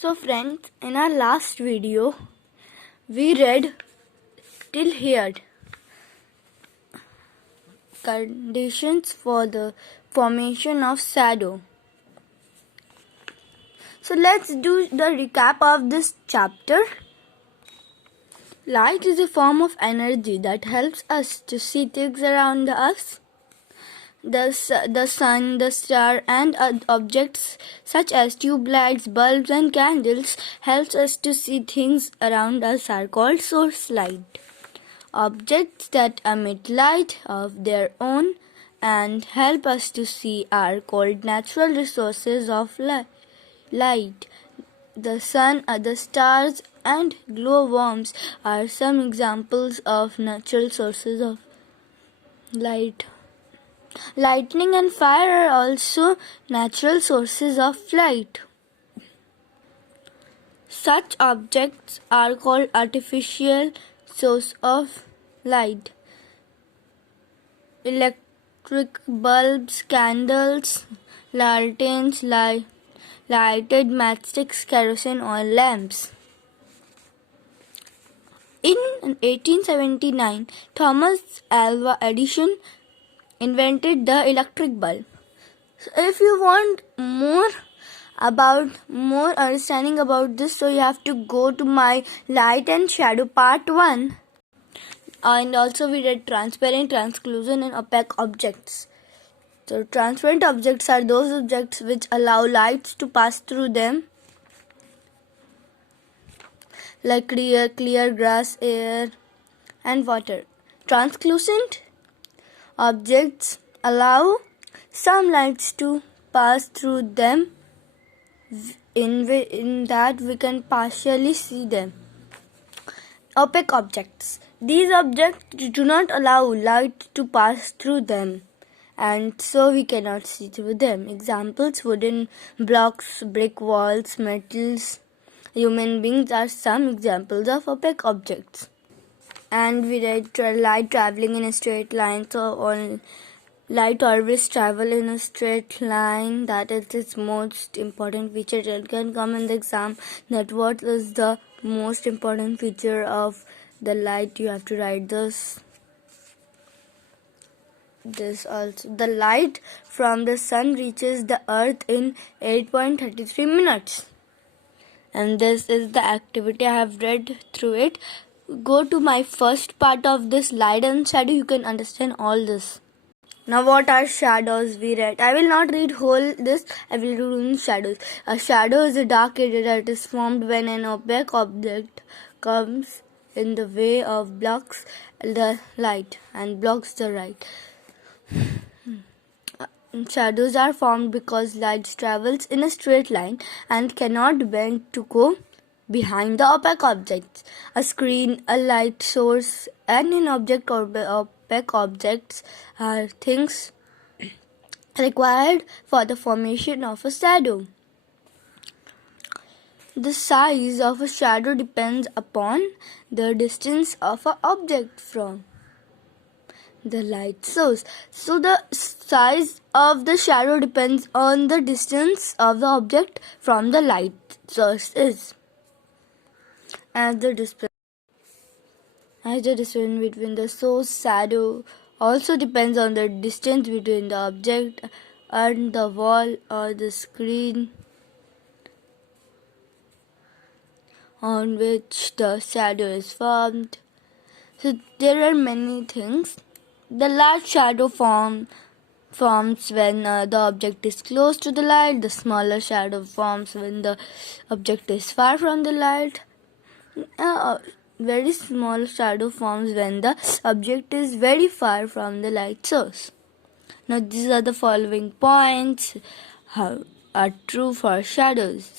So friends, in our last video, we read till here conditions for the formation of shadow. So let's do the recap of this chapter. Light is a form of energy that helps us to see things around us. The sun, the star, and objects such as tube lights, bulbs, and candles helps us to see things around us are called source light. Objects that emit light of their own and help us to see are called natural resources of light. The sun, the stars, and glowworms are some examples of natural sources of light. Lightning and fire are also natural sources of light. Such objects are called artificial source of light. Electric bulbs, candles, lanterns, lighted matchsticks, kerosene oil lamps. In 1879, Thomas Alva Edison invented the electric bulb. So if you want more understanding about this, so you have to go to my light and shadow part 1. And also we read transparent, translucent, and opaque objects. So transparent objects are those objects which allow lights to pass through them, like clear grass, air, and water. Translucent objects allow some lights to pass through them in that we can partially see them. Opaque objects. These objects do not allow light to pass through them, and so we cannot see through them. Examples: wooden blocks, brick walls, metals, human beings are some examples of opaque objects. And we read light traveling in a straight line. So light always travel in a straight line. That is its most important feature. It can come in the exam that what is the most important feature of the light. You have to write this also. The light from the sun reaches the earth in 8.33 minutes. And this is the activity. I have read through it. Go to my first part of this light and shadow. You can understand all this. Now what are shadows? We read. I will not read whole this. I will do shadows. A shadow is a dark area that is formed when an opaque object comes in the way of blocks the light and blocks the light. Shadows are formed because light travels in a straight line and cannot bend to go behind the opaque objects. A screen, a light source, and an object or opaque objects are things required for the formation of a shadow. The size of a shadow depends upon the distance of an object from the light source. So the size of the shadow depends on the distance of the object from the light source is. As the distance between the source shadow also depends on the distance between the object and the wall or the screen on which the shadow is formed. So there are many things. The large shadow forms when the object is close to the light. The smaller shadow forms when the object is far from the light. Very small shadow forms when the object is very far from the light source. Now these are the following points are true for shadows.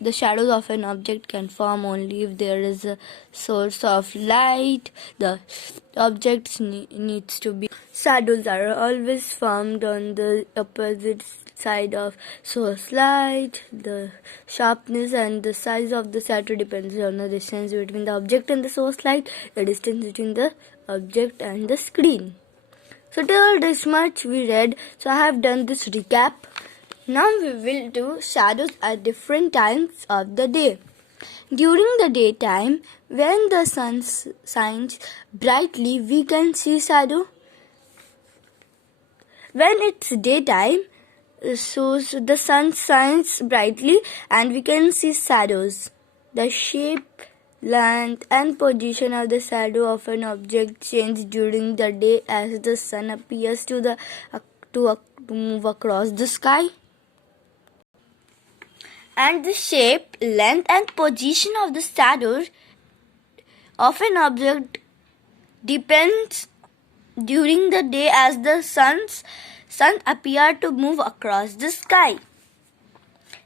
The shadows of an object can form only if there is a source of light. The object needs to be. Shadows are always formed on the opposite side of source light. The sharpness and the size of the shadow depends on the distance between the object and the source light, the distance between the object and the screen. So till this much we read. So I have done this recap. Now we will do shadows at different times of the day. During the daytime, when the sun shines brightly, we can see shadow. When it's daytime, so the sun shines brightly and we can see shadows. The shape, length and position of the shadow of an object change during the day as the sun appears to move across the sky. And the shape, length and position of the shadow of an object depends during the day as the sun appears to move across the sky.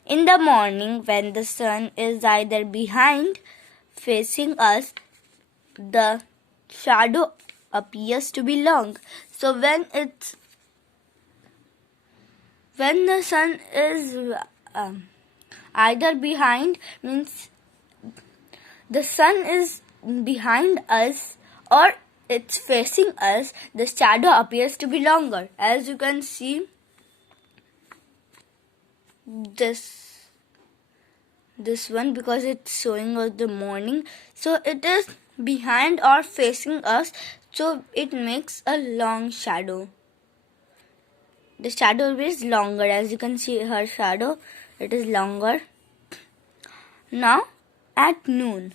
In the morning, when the sun is either behind, facing us, the shadow appears to be long. So when the sun is either behind, means the sun is behind us or it's facing us, the shadow appears to be longer. As you can see, this one, because it's showing us the morning, so it is behind or facing us, so it makes a long shadow. The shadow is longer. As you can see, her shadow, it is longer. Now at noon,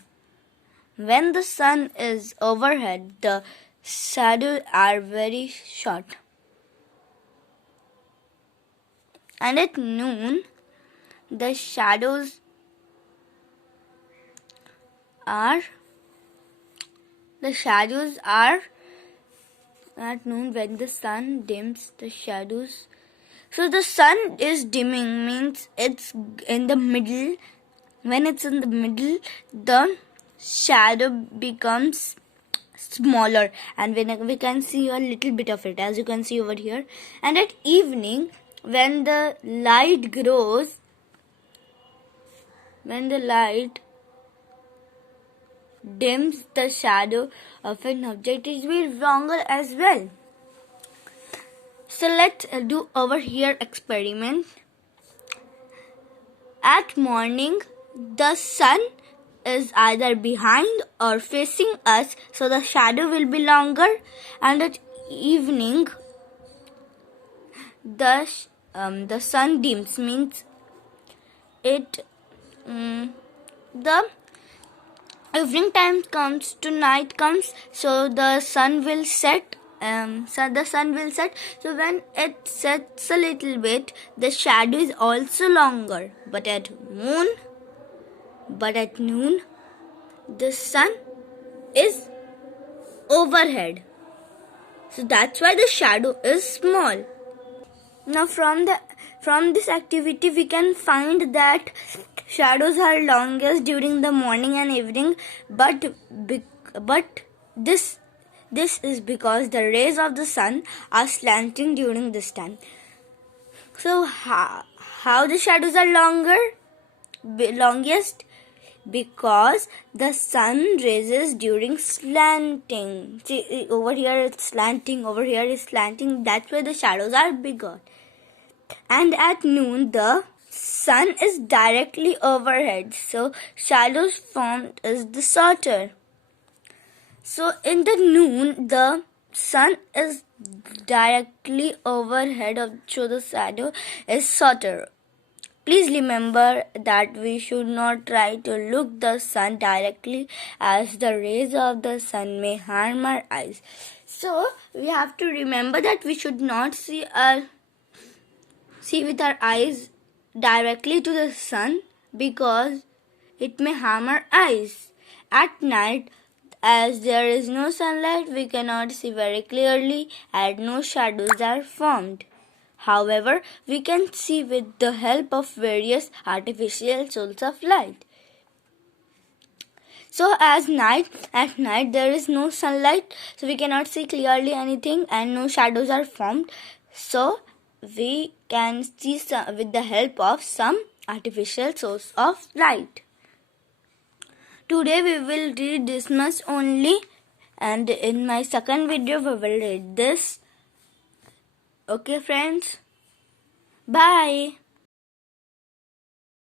when the sun is overhead, the shadows are very short. And at noon, the shadows are at noon when the sun dims the shadows. So the sun is dimming, means it's in the middle. When it's in the middle, the shadow becomes smaller and we can see a little bit of it, as you can see over here. And at evening, when the light grows, when the light dims the shadow of an object, it will be longer as well. So let's do over here experiment. At morning, the sun is either behind or facing us, so the shadow will be longer. And at evening, the sun dims, means the evening time comes to night comes, so the sun will set. So when it sets a little bit, the shadow is also longer. But at noon, the sun is overhead. So that's why the shadow is small. Now from this activity, we can find that shadows are longest during the morning and evening, but this is because the rays of the sun are slanting during this time. So how the shadows are longest? Because the sun raises during slanting. See, over here it's slanting, over here is slanting. That's why the shadows are bigger. And at noon, the sun is directly overhead, so shadows formed is the shorter. So in the noon, the sun is directly overhead, so the shadow is shorter. Please remember that we should not try to look the sun directly, as the rays of the sun may harm our eyes. So we have to remember that we should not see with our eyes directly to the sun, because it may harm our eyes. At night, as there is no sunlight, we cannot see very clearly and no shadows are formed. However, we can see with the help of various artificial sources of light. So at night there is no sunlight, so we cannot see clearly anything and no shadows are formed. So we can see with the help of some artificial source of light. Today we will read this much only, and in my second video we will read this. Okay friends, bye.